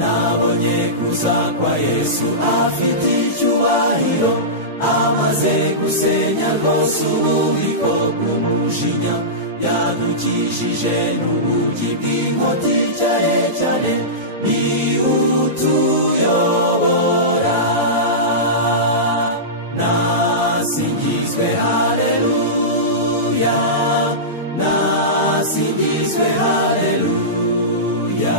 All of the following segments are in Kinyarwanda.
nabonye kuza kwa Yesu afite icyubahiro, amaze gusenya rwose ububiko bw'umujinya, yadukishije n'ubugi bw'inkota ityaye cyane, ni utuyobora. Nasingizwe haleluya, nasingizwe haleluya,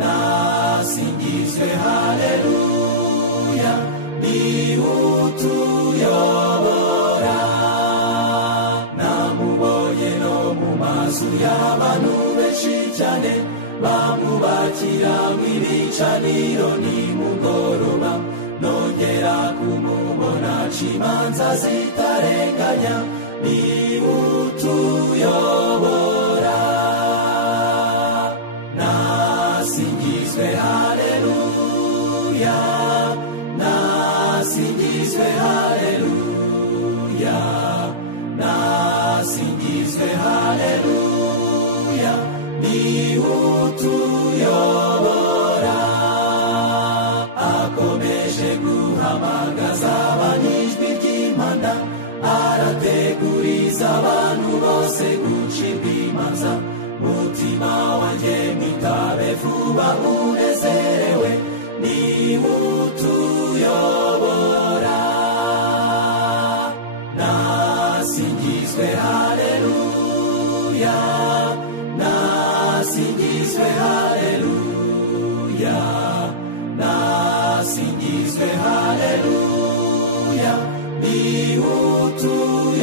nasingizwe haleluya, ni utuyobora. Namubonye no mu mazu y'abantu benshi cyane, bamwubakira nk'ibicaniro nimugoroba, nongera kumubona aca imanza zitarenganya, ni utuyobora. Nasingizwe haleluya, nasingizwe haleluya, nasingizwe haleluya, ni utuyobora. Akomeje guhamagaza abanijwi ry'impanda, arateguriza abantu bose gucirwa imanza. Mutima wanjye mwitabe vuba unezerewe, ni utuyobora. Nasingizwe haleluya, nasingizwe haleluya, nasingizwe haleluya, ni utuyobora.